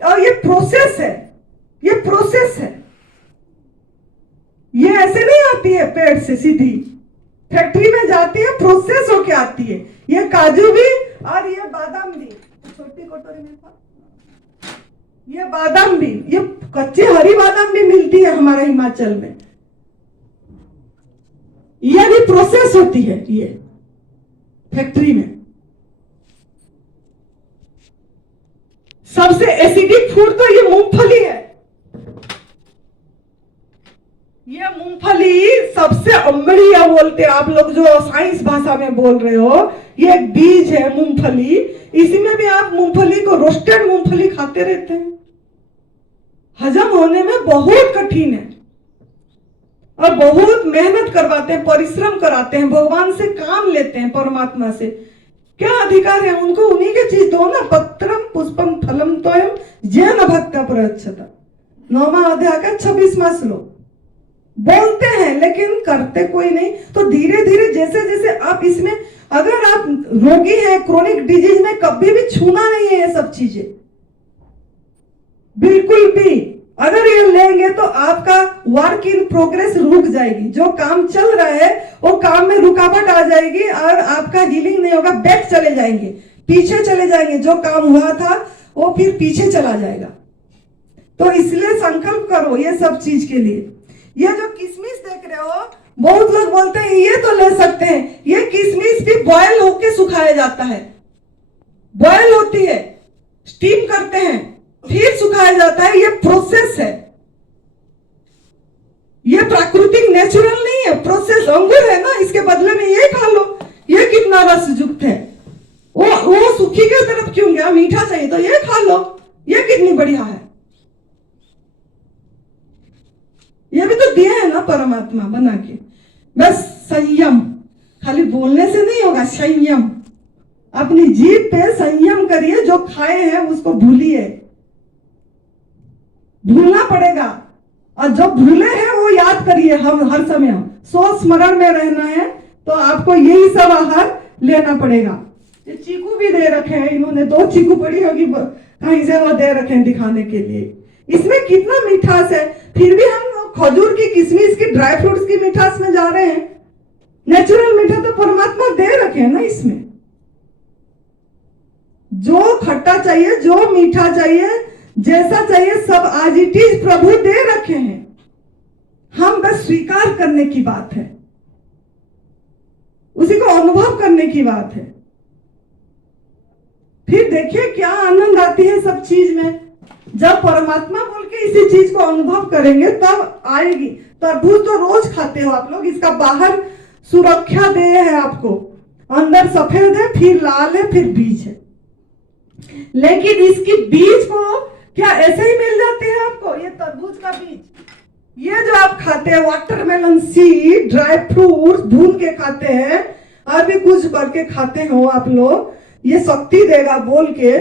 और ये प्रोसेस है, ये ऐसे नहीं आती है पेड़ से सीधी, फैक्ट्री में जाती है, प्रोसेस होके आती है। ये काजू भी और ये बादाम भी, छोटी कटोरी में ये बादाम भी, ये कच्चे हरी बादाम भी मिलती है हमारे हिमाचल में। ये भी प्रोसेस होती है ये फैक्ट्री में। सबसे एसिडिक फूड तो ये मूंगफली है। ये मूंगफली सबसे अम्लीय बोलते हैं आप लोग जो साइंस भाषा में बोल रहे हो। ये एक बीज है मूंगफली, इसी में भी आप मूंगफली को रोस्टेड मूंगफली खाते रहते हैं। हजम होने में बहुत कठिन है और बहुत मेहनत करवाते हैं, परिश्रम कराते हैं, भगवान से काम लेते हैं, परमात्मा से। क्या अधिकार है उनको? उन्हीं की चीज दो ना। पत्रम पुष्पम फलम तोयम येन भक्त्या प्रयच्छता, 9वां अध्याय का 26वां श्लोक। बोलते हैं लेकिन करते कोई नहीं। तो धीरे धीरे जैसे जैसे आप इसमें, अगर आप रोगी हैं क्रोनिक डिजीज में, कभी भी छूना नहीं है ये सब चीजें, बिल्कुल भी। अगर ये लेंगे तो आपका वर्क इन प्रोग्रेस रुक जाएगी। जो काम चल रहा है वो काम में रुकावट आ जाएगी और आपका हीलिंग नहीं होगा, बैक चले जाएंगे, पीछे चले जाएंगे। जो काम हुआ था वो फिर पीछे चला जाएगा। तो इसलिए संकल्प करो ये सब चीज के लिए। ये जो किशमिश देख रहे हो, बहुत लोग बोलते हैं ये तो ले सकते हैं। ये किशमिश भी बॉयल होके सुखाया जाता है, बॉयल होती है, स्टीम करते हैं, फिर सुखाया जाता है। ये प्रोसेस है, ये प्राकृतिक नेचुरल नहीं है, प्रोसेस। अंगूर है ना, इसके बदले में ये खा लो, ये कितना रस युक्त है। वो सूखी की तरफ क्यों गया? मीठा चाहिए तो ये खा लो, ये कितनी बढ़िया है। ये भी तो दिया है ना परमात्मा बना के। बस संयम, खाली बोलने से नहीं होगा, संयम। अपनी जीभ पे संयम करिए, जो खाए हैं उसको भूलिए, भूलना पड़ेगा। और जो भूले हैं वो याद करिए। हम हर समय सो स्मरण में रहना है, तो आपको यही सब आहार लेना पड़ेगा। ये चीकू भी दे रखे हैं इन्होंने, 2 चीकू पड़ी होगी कहीं से, वो दे रखे हैं दिखाने के लिए। इसमें कितना मिठास है, फिर भी हम खजूर की, किशमिश की, ड्राई फ्रूट्स की मिठास में जा रहे हैं। नेचुरल मीठा तो परमात्मा दे रखे हैं ना इसमें। जो खट्टा चाहिए, जो मीठा चाहिए, जैसा चाहिए, सब आज इट इज प्रभु दे रखे हैं। हम बस स्वीकार करने की बात है, उसी को अनुभव करने की बात है। फिर देखिए क्या आनंद आती है सब चीज में। जब परमात्मा बोल के इसी चीज को अनुभव करेंगे तब आएगी। तरबूज तो रोज खाते हो आप लोग, इसका बाहर सुरक्षा दे है आपको, अंदर सफेद है, फिर लाल है, फिर बीज है। लेकिन इसकी बीज को क्या ऐसे ही मिल जाती है आपको? ये तरबूज का बीज, ये जो आप खाते हैं, वाटरमेलन सीड, ड्राई फ्रूट्स भून के खाते हैं, और भी कुछ करके खाते हो आप लोग, ये शक्ति देगा बोल के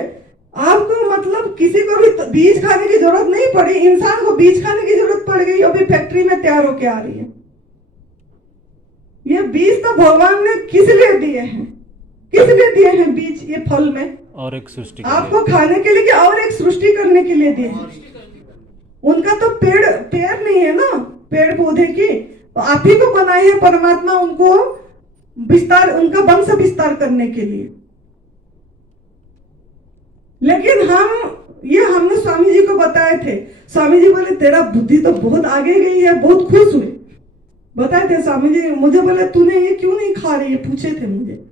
आपको। मतलब किसी को भी बीज खाने की जरूरत नहीं पड़ी, इंसान को बीज खाने की जरूरत पड़ गई, अभी फैक्ट्री में तैयार होके आ रही है। ये बीज तो भगवान ने किस लिए दिए हैं? किस लिए दिए हैं बीज? ये फल में और एक सृष्टि आपको खाने के लिए, और एक सृष्टि करने के लिए दिए हैं। उनका तो पेड़ नहीं है ना, पेड़ पौधे की, तो आप ही को बनाए हैं परमात्मा, उनको विस्तार, उनका वंश विस्तार करने के लिए। लेकिन हमने स्वामी जी को बताए थे। स्वामी जी बोले तेरा बुद्धि तो बहुत आगे गई है, बहुत खुश हुए। बताए थे स्वामी जी, मुझे बोले तूने ये क्यों नहीं खा रही है, पूछे थे मुझे।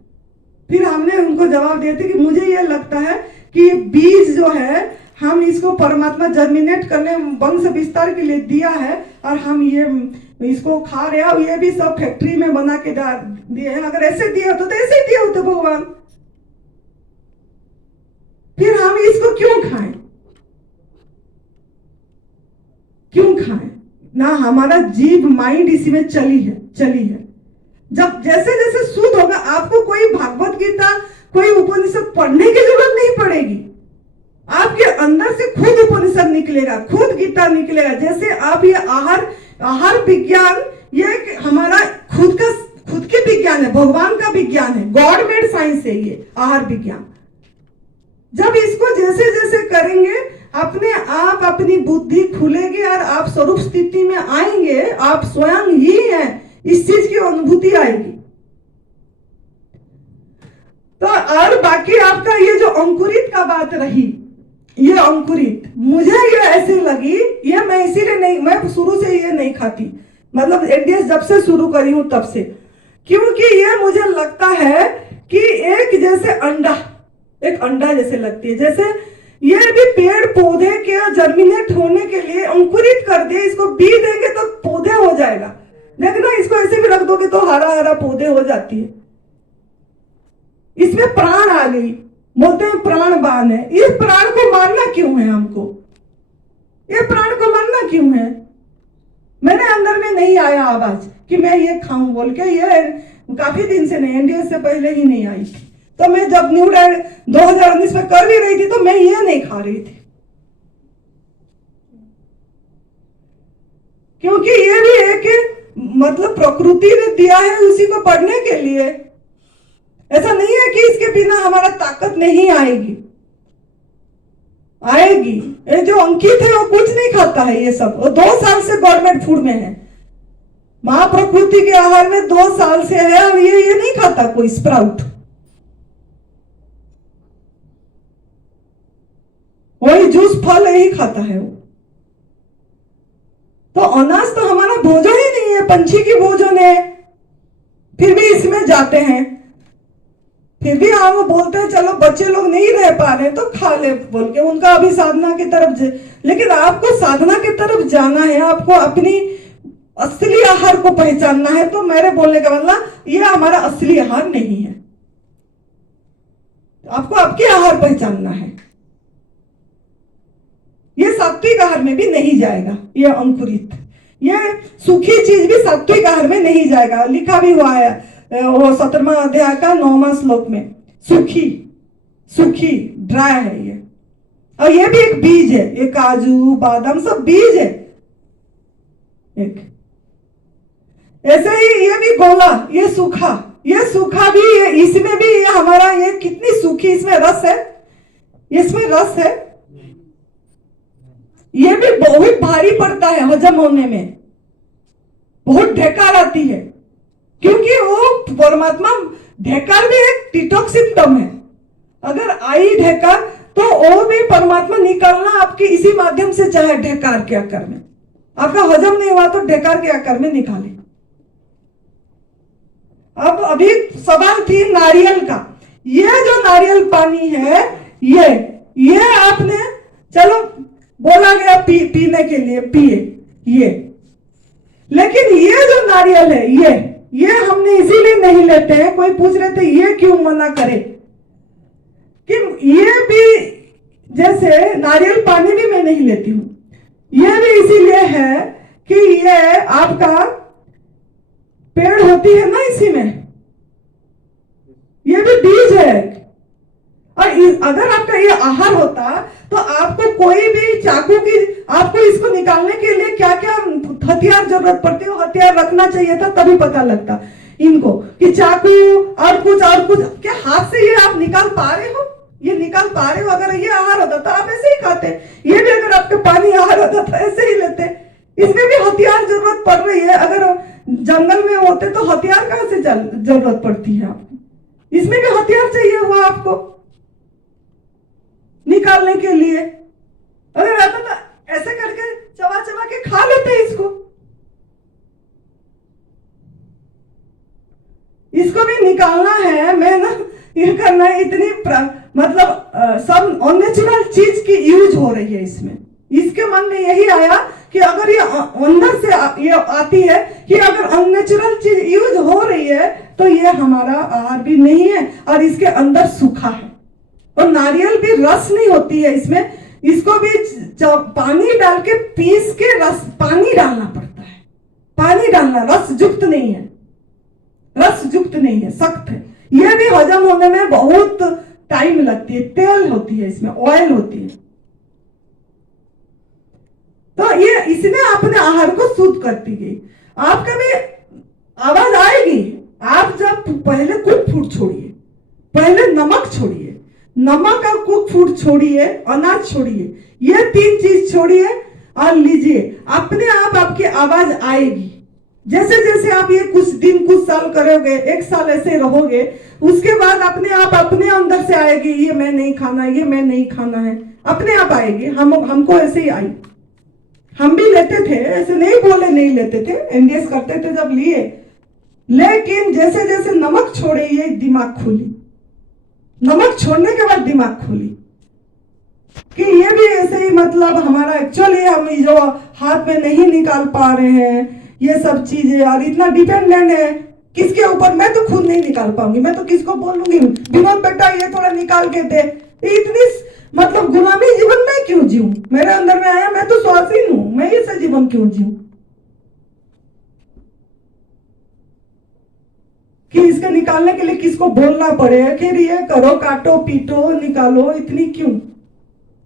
फिर हमने उनको जवाब दिए थे कि मुझे ये लगता है कि ये बीज जो है, हम इसको परमात्मा जर्मिनेट करने, वंश विस्तार के लिए दिया है, और हम ये इसको खा रहे हैं। ये भी सब फैक्ट्री में बना के दिए हैं। अगर ऐसे दिए होते तो ऐसे ही दिए होते भगवान, फिर हम इसको क्यों खाएं? क्यों खाएं ना? हमारा जीव माइंड इसी में चली है। जब जैसे जैसे शुद्ध होगा, आपको कोई भागवत गीता, कोई उपनिषद पढ़ने की जरूरत नहीं पड़ेगी। आपके अंदर से खुद उपनिषद निकलेगा, खुद गीता निकलेगा। जैसे आप ये आहार विज्ञान, ये हमारा खुद की विज्ञान है, भगवान का विज्ञान है, गॉड मेड साइंस है ये आहार विज्ञान। जब इसको जैसे जैसे करेंगे, अपने आप अपनी बुद्धि खुलेगी और आप स्वरूप स्थिति में आएंगे। आप स्वयं ही हैं, इस चीज की अनुभूति आएगी। तो और बाकी आपका ये जो अंकुरित का बात रही, ये अंकुरित मुझे ये ऐसी लगी, ये मैं इसीलिए नहीं, मैं शुरू से ये नहीं खाती, मतलब एनडीएस जब से शुरू करी हूं तब से, क्योंकि ये मुझे लगता है कि एक जैसे अंडा, एक अंडा जैसे लगती है, जैसे ये भी पेड़ पौधे के जर्मिनेट होने के लिए अंकुरित कर दिए, इसको बी देंगे तो पौधे हो जाएगा, देखना इसको ऐसे भी रख दोगे तो हरा हरा पौधे हो जाती है। इसमें प्राण आ गई, बोलते हैं प्राणवान है। इस प्राण को मारना क्यों है हमको, ये प्राण को मारना क्यों है? मेरे अंदर में नहीं आया आवाज कि मैं ये खाऊं बोल के, ये काफी दिन से नहीं, एनडीएस से पहले ही नहीं आई थी। तो मैं जब न्यू डाइट 2019 में कर भी रही थी तो मैं ये नहीं खा रही थी, क्योंकि ये भी एक मतलब प्रकृति ने दिया है उसी को पढ़ने के लिए। ऐसा नहीं है कि इसके बिना हमारा ताकत नहीं आएगी, आएगी। ये जो अंकित है वो कुछ नहीं खाता है, ये सब वो 2 साल से गवर्नमेंट फूड में है, महाप्रकृति के आहार में 2 साल से है, और ये नहीं खाता कोई स्प्राउट, वही जूस फल यही खाता है वो। तो अनाज तो हमारा भोजन ही नहीं है, पंछी की भोजन है, फिर भी इसमें जाते हैं, फिर भी हम बोलते हैं चलो बच्चे लोग नहीं रह पा रहे तो खा ले बोल के, उनका अभी साधना की तरफ लेकिन आपको साधना की तरफ जाना है, आपको अपनी असली आहार को पहचानना है। तो मेरे बोलने का मतलब ये हमारा असली आहार नहीं है, आपको आपके आहार पहचानना है। ये सात्विक आहार में भी नहीं जाएगा, ये अंकुरित, ये सूखी चीज भी सात्विक आहार में नहीं जाएगा। लिखा भी हुआ है वो 17वां अध्याय का 9वां श्लोक में, सूखी सूखी ड्राई है ये, और ये भी एक बीज है, ये काजू बादाम सब बीज है एक। ऐसे ही ये भी गोला, ये सूखा भी, ये इसमें भी ये हमारा, ये कितनी सूखी, इसमें रस है, इसमें रस है, ये भी बहुत भारी पड़ता है हजम होने में, बहुत ढेकार आती है, क्योंकि वो परमात्मा, ढेकार भी एक डिटॉक्स सिम्टम है। अगर आई ढेकार तो वो भी परमात्मा निकालना आपके इसी माध्यम से, चाहे ढेकार के आकार में, आपका हजम नहीं हुआ तो ढेकार के आकार में निकाले। अब अभी सवाल थी नारियल का, ये जो नारियल पानी है, ये आपने चलो बोला गया पीने के लिए पिए ये, लेकिन ये जो नारियल है ये हमने इसीलिए नहीं लेते हैं। कोई पूछ रहे थे ये क्यों मना करे, कि ये भी जैसे नारियल पानी भी मैं नहीं लेती हूं, ये भी इसीलिए है कि ये आपका पेड़ होती है ना, इसी में ये भी बीज है। और अगर आपका ये आहार होता तो आपको कोई भी चाकू की, आपको इसको निकालने के लिए क्या क्या हथियार जरूरत पड़ती है, हथियार रखना चाहिए था, तभी पता लगता इनको कि चाकू और कुछ क्या हाथ से ये आप निकाल पा रहे हो, ये निकाल पा रहे हो। अगर ये आहार होता तो आप ऐसे ही खाते, ये भी अगर आपके पानी आहार होता तो ऐसे ही लेते। इसमें भी हथियार जरूरत पड़ रही है, अगर जंगल में होते तो हथियार कहां से जरूरत पड़ती है आपको, इसमें भी हथियार चाहिए हुआ आपको निकालने के लिए। अगर आता तो ऐसे करके चबा चबा के खा लेते इसको भी निकालना है, मैं ना ये करना है, इतनी मतलब सब अननेचुरल चीज की यूज हो रही है इसमें। इसके मन में यही आया कि अगर ये अंदर से ये आती है कि अगर अननेचुरल चीज यूज हो रही है तो ये हमारा आहार भी नहीं है, और इसके अंदर सूखा है। और नारियल भी रस नहीं होती है इसमें, इसको भी पानी डाल के पीस के रस, पानी डालना पड़ता है, पानी डालना, रस युक्त नहीं है, रस युक्त नहीं है, सख्त है। यह भी हजम होने में बहुत टाइम लगती है, तेल होती है इसमें, ऑयल होती है। तो ये इसमें अपने आहार को शुद्ध करती गई। आपका भी आवाज आएगी, आप जब पहले कुक फूड छोड़िए, पहले नमक छोड़िए, नमक और कुक फूड छोड़िए, अनाज छोड़िए, ये 3 चीज छोड़िए और लीजिए, अपने आप आपकी आवाज आएगी। जैसे जैसे आप ये कुछ दिन कुछ साल करोगे, एक साल ऐसे रहोगे, उसके बाद अपने आप अपने अंदर से आएगी, ये मैं नहीं खाना, ये मैं नहीं खाना है, अपने आप आएगी। हमको ऐसे ही आई। हम भी लेते थे, ऐसे नहीं बोले नहीं लेते थे, एनडीएस करते थे जब लिए, लेकिन जैसे जैसे नमक छोड़े ये दिमाग खुली, नमक छोड़ने के बाद दिमाग खुली कि ये भी ऐसे ही, मतलब हमारा एक्चुअली हम जो हाथ में नहीं निकाल पा रहे हैं ये सब चीजें, और इतना डिपेंडेंट है किसके ऊपर, मैं तो खुद नहीं निकाल पाऊंगी, मैं तो किसको बोलूंगी विनोद बेटा ये थोड़ा निकाल के दे, इतनी मतलब गुलामी जीवन में क्यों जीऊं, मेरे अंदर में आया, मैं तो स्वाधीन हूं, मैं ऐसा जीवन क्यों जीऊं कि इसके निकालने के लिए किसको बोलना पड़े, फिर ये करो काटो पीटो निकालो, इतनी क्यों।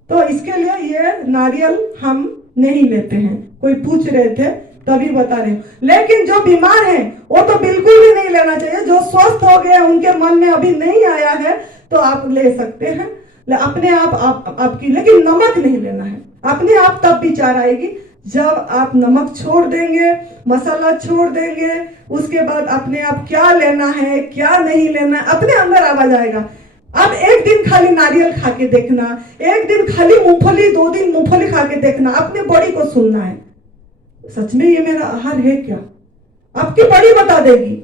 तो इसके लिए ये नारियल हम नहीं लेते हैं। कोई पूछ रहे थे तभी बता रहे हूं, लेकिन जो बीमार है वो तो बिल्कुल भी नहीं लेना चाहिए। जो स्वस्थ हो गए उनके मन में अभी नहीं आया है तो आप ले सकते हैं अपने आप आपकी, लेकिन नमक नहीं लेना है। अपने आप तब विचार आएगी जब आप नमक छोड़ देंगे, मसाला छोड़ देंगे, उसके बाद अपने आप क्या लेना है क्या नहीं लेना है अपने अंदर आवाज आएगा। अब एक दिन खाली नारियल खा के देखना, एक दिन खाली मूंगफली, 2 दिन मूंगफली खा के देखना, अपने बॉडी को सुनना है सच में ये मेरा आहार है क्या। आपकी बॉडी बता देगी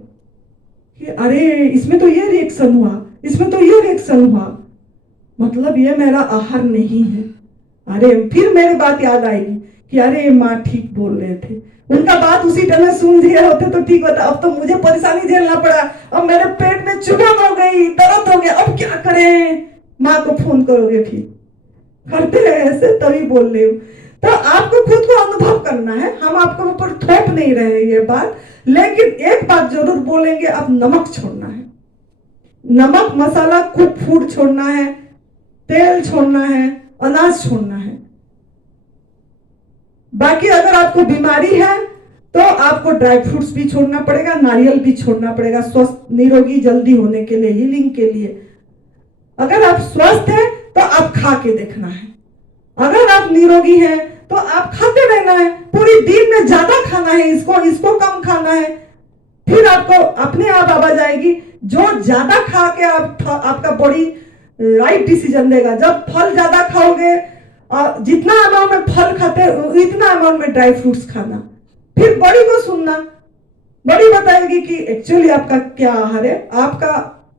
कि अरे इसमें तो ये रिएक्शन हुआ, इसमें तो ये रिएक्शन हुआ, मतलब ये मेरा आहार नहीं है। अरे फिर मेरी बात याद आएगी कि अरे माँ ठीक बोल रहे थे, उनका बात उसी टाइम में सुन दिए होते तो ठीक होता। अब तो मुझे परेशानी झेलना पड़ा, अब मेरे पेट में चुभन हो गई, दर्द हो गया, अब क्या करें। माँ को फोन करोगे, फिर करते हैं ऐसे, तभी बोल रही हूँ। तो आपको खुद को अनुभव करना है, हम आपके ऊपर थोप नहीं रहे ये बात, लेकिन एक बात जरूर बोलेंगे, अब नमक छोड़ना है, नमक मसाला कुक फूड छोड़ना है, तेल छोड़ना है, अनाज छोड़ना है। बाकी अगर आपको बीमारी है तो आपको ड्राई फ्रूट्स भी छोड़ना पड़ेगा, नारियल भी छोड़ना पड़ेगा, स्वस्थ निरोगी जल्दी होने के लिए, हीलिंग के लिए। अगर आप स्वस्थ हैं तो आप खा के देखना है, अगर आप निरोगी हैं तो आप खाते रहना है, पूरी दिन में ज्यादा खाना है, इसको कम खाना है, फिर आपको अपने आप आवाज आएगी। जो ज्यादा खा के आपका बॉडी राइट डिसीजन देगा। जब फल ज्यादा खाओगे, जितना अमाउंट में फल खाते हैं इतना अमाउंट में ड्राई फ्रूट्स खाना, फिर बॉडी को सुनना, बॉडी बताएगी कि एक्चुअली आपका क्या आहार है, आपका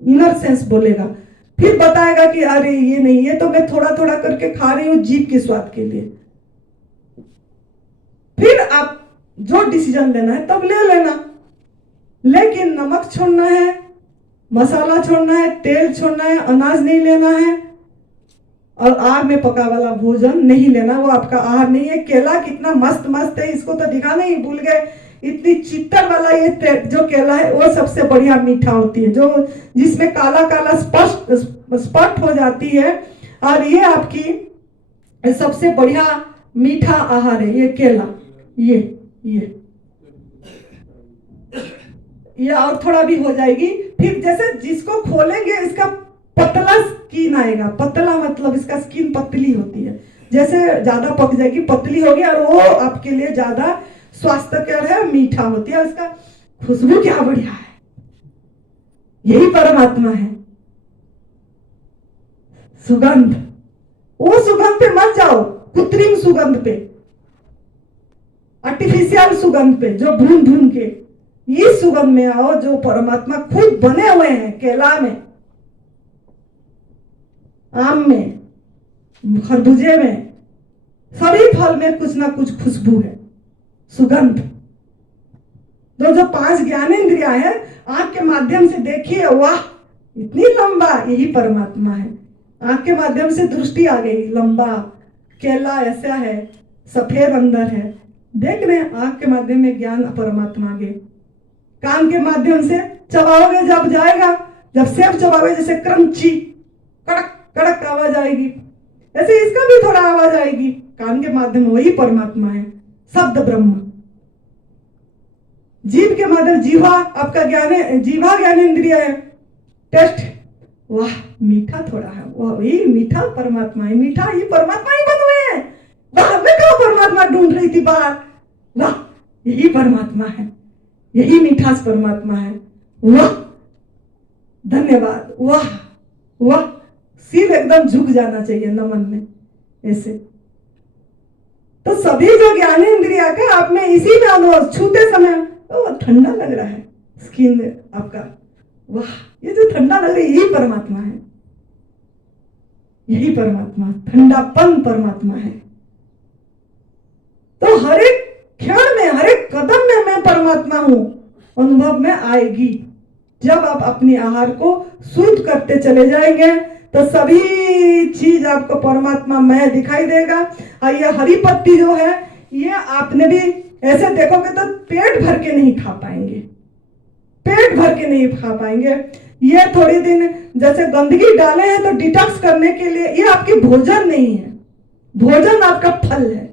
इनर सेंस बोलेगा, फिर बताएगा कि अरे ये नहीं, ये तो मैं थोड़ा थोड़ा करके खा रही हूँ जीभ के स्वाद के लिए। फिर आप जो डिसीजन लेना है तब ले लेना, लेकिन नमक छोड़ना है, मसाला छोड़ना है, तेल छोड़ना है, अनाज नहीं लेना है, और आग में पका वाला भोजन नहीं लेना, वो आपका आहार नहीं है। केला कितना मस्त मस्त है, इसको तो दिखाना ही भूल गए, इतनी चित्तर वाला ये जो केला है वो सबसे बढ़िया मीठा होती है, जो जिसमें काला काला स्पॉट हो जाती है, और ये आपकी सबसे बढ़िया मीठा आहार है ये केला। ये और थोड़ा भी हो जाएगी। फिर जैसे जिसको खोलेंगे इसका पतला स्किन आएगा, पतला मतलब इसका स्किन पतली होती है, जैसे ज्यादा पक जाएगी पतली होगी, और वो आपके लिए ज्यादा स्वास्थ्यकर है, मीठा होती है, इसका खुशबू क्या बढ़िया है। यही परमात्मा है, सुगंध। वो सुगंध पे मत जाओ, कृत्रिम सुगंध पे, आर्टिफिशियल सुगंध पे जो भून भून के, इस सुगंध में आओ जो परमात्मा खुद बने हुए हैं। केला में, आम में, खरबूजे में, सभी फल में कुछ ना कुछ खुशबू है, सुगंध। जो 5 ज्ञानेंद्रिया है, आंख के माध्यम से देखिए, वाह इतनी लंबा, यही परमात्मा है। आंख के माध्यम से दृष्टि आ गई, लंबा केला ऐसा है, सफेद अंदर है, देख रहे हैं, आंख के माध्यम में ज्ञान परमात्मा के। कान के माध्यम से चबाओगे जब जाएगा, जब सेब चबाओगे जैसे क्रंची कड़क कड़क आवाज आएगी, ऐसे इसका भी थोड़ा आवाज आएगी कान के माध्यम, वही परमात्मा है, शब्द ब्रह्म। जीभ के माध्यम, जीवा आपका जीवा ज्ञानेंद्रिय है, टेस्ट, वाह मीठा थोड़ा है, वही मीठा परमात्मा है, मीठा ये परमात्मा ही बन हुए हैं। वाह मैं कहा परमात्मा ढूंढ रही थी बाहर, वाह यही परमात्मा है। यही मिठास परमात्मा है। वाह, धन्यवाद, वाह वाह, सिर एकदम झुक जाना चाहिए नमन में ऐसे। तो सभी जो ज्ञान इंद्रिया के आप में इसी में अनुभव, छूते समय ठंडा लग रहा है स्किन में आपका, वाह, ये जो ठंडा लग रहा है यही परमात्मा है, यही परमात्मा, ठंडापन परमात्मा है। तो हर एक क्षण में, हर एक कदम में मैं परमात्मा हूं अनुभव में आएगी। जब आप अपनी आहार को शुद्ध करते चले जाएंगे तो सभी चीज आपको परमात्मा में दिखाई देगा। और ये हरी पत्ती जो है, ये आपने भी ऐसे देखोगे तो पेट भर के नहीं खा पाएंगे, पेट भर के नहीं खा पाएंगे। ये थोड़ी दिन जैसे गंदगी डाले हैं तो डिटॉक्स करने के लिए, ये आपकी भोजन नहीं है, भोजन आपका फल है।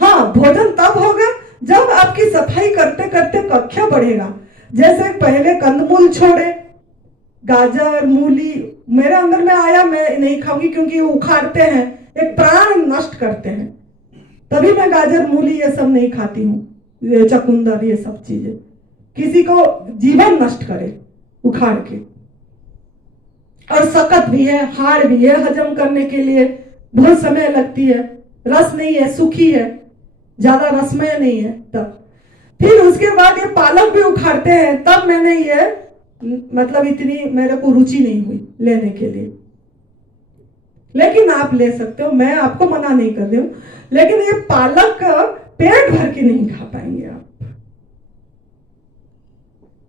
हाँ, भोजन तब होगा जब आपकी सफाई करते करते कक्षा बढ़ेगा। जैसे पहले कंदमूल छोड़े, गाजर मूली मेरे अंदर में आया, मैं नहीं खाऊंगी क्योंकि वो उखाड़ते हैं, एक प्राण नष्ट करते हैं, तभी मैं गाजर मूली ये सब नहीं खाती हूँ, ये चकुंदर ये सब चीजें किसी को जीवन नष्ट करे उखाड़ के। और सख्त भी है, हार्ड भी है, हजम करने के लिए बहुत समय लगती है, रस नहीं है, सूखी है, ज्यादा रसमय नहीं है। तब फिर उसके बाद ये पालक भी उखाड़ते हैं, तब मैंने ये मतलब इतनी मेरे को रुचि नहीं हुई लेने के लिए। लेकिन आप ले सकते हो, मैं आपको मना नहीं कर रही हूं, लेकिन ये पालक पेट भर के नहीं खा पाएंगे आप।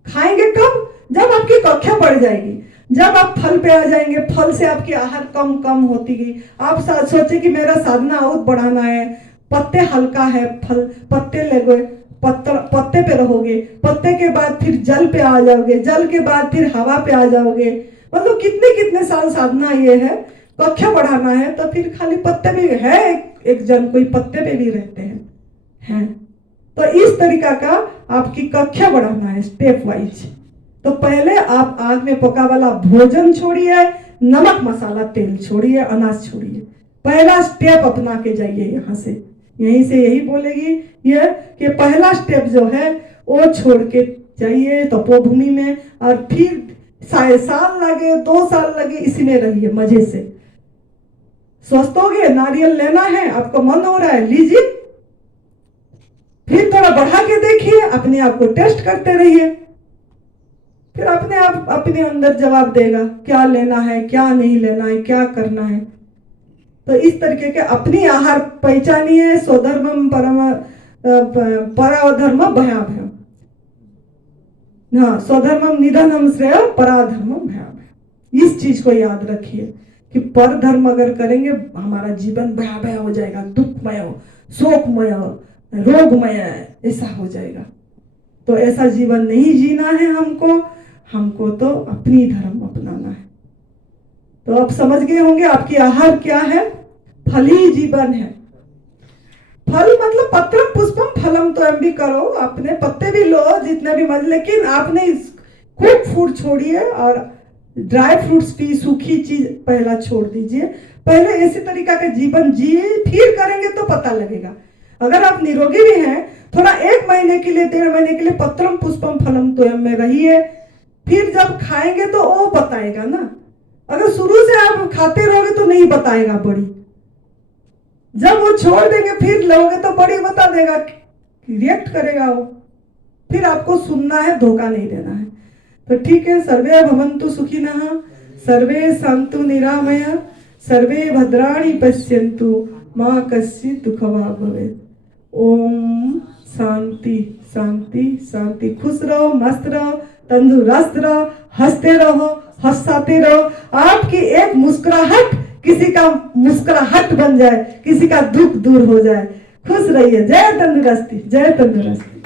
खाएंगे कब? जब आपकी कक्षा बढ़ जाएगी, जब आप फल पे आ जाएंगे, फल से आपकी आहार कम कम होती गई। आप सोचे कि मेरा साधना और बढ़ाना है, पत्ते हल्का है, फल पत्ते ले गए, पत्ते पे रहोगे, पत्ते के बाद फिर जल पे आ जाओगे, जल के बाद फिर हवा पे आ जाओगे। मतलब कितने कितने साल साधना ये है, कक्षा बढ़ाना है तो फिर खाली पत्ते भी है, एक जन कोई पत्ते पे भी रहते हैं। तो इस तरीका का आपकी कक्षा बढ़ाना है स्टेप वाइज। तो पहले आप आग में पका वाला भोजन छोड़िए, नमक मसाला तेल छोड़िए, अनाज छोड़िए। पहला स्टेप अपना के जाइए यहाँ से, यहीं से यही बोलेगी ये कि पहला स्टेप जो है वो छोड़ के जाइए तपोभूमि में, और फिर 1.5 साल लगे 2 साल लगे इसी में रहिए मजे से। स्वस्थ हो गए, नारियल लेना है, आपको मन हो रहा है लीजिए, फिर थोड़ा बढ़ा के देखिए, अपने आप को टेस्ट करते रहिए, फिर अपने आप अपने अंदर जवाब देगा क्या लेना है, क्या नहीं लेना है, क्या करना है। तो इस तरीके के अपनी आहार पहचानिए। स्वधर्मम परम पराधर्म भयाभय, हाँ, स्वधर्मम निधनम श्रेय पराधर्मम भयाभय। इस चीज को याद रखिए कि पर धर्म अगर करेंगे हमारा जीवन भयाभय हो जाएगा, दुखमय, शोकमय, रोगमय ऐसा हो जाएगा। तो ऐसा जीवन नहीं जीना है हमको तो अपनी धर्म अपनाना है। तो आप समझ गए होंगे आपकी आहार क्या है, फल ही जीवन है। फल मतलब पत्रम पुष्पम फलम, तो एम भी करो, अपने पत्ते भी लो जितने भी मजे, लेकिन आपने कुक फूड छोड़िए और ड्राई फ्रूट्स भी, सूखी चीज पहला छोड़ दीजिए। पहले इसी तरीका का जीवन जिए, फिर करेंगे तो पता लगेगा। अगर आप निरोगी भी हैं, थोड़ा 1 महीने के लिए 1.5 महीने के लिए पत्रम पुष्पम फलम तो एम में रहिए, फिर जब खाएंगे तो वो बताएगा ना। अगर शुरू से आप खाते रहोगे तो नहीं बताएगा बड़ी, जब वो छोड़ देंगे फिर लोगे तो बड़ी बता देगा, रिएक्ट करेगा वो, फिर आपको सुनना है, धोखा नहीं देना है। तो ठीक है, सर्वे भवन्तु सुखिनः, सर्वे सन्तु निरामया, सर्वे भद्राणि पश्यन्तु, मा कश्चित् दुःखभाग् भवेत्। ओम शांति शांति शांति। खुश रहो, मस्त रहो, तंदुरुस्त रहो, हंसते रहो, हंसाते रहो। आपकी एक मुस्कुराहट किसी का मुस्कुराहट बन जाए, किसी का दुख दूर हो जाए। खुश रहिए। जय तंदुरुस्ती, जय तंदुरुस्ती।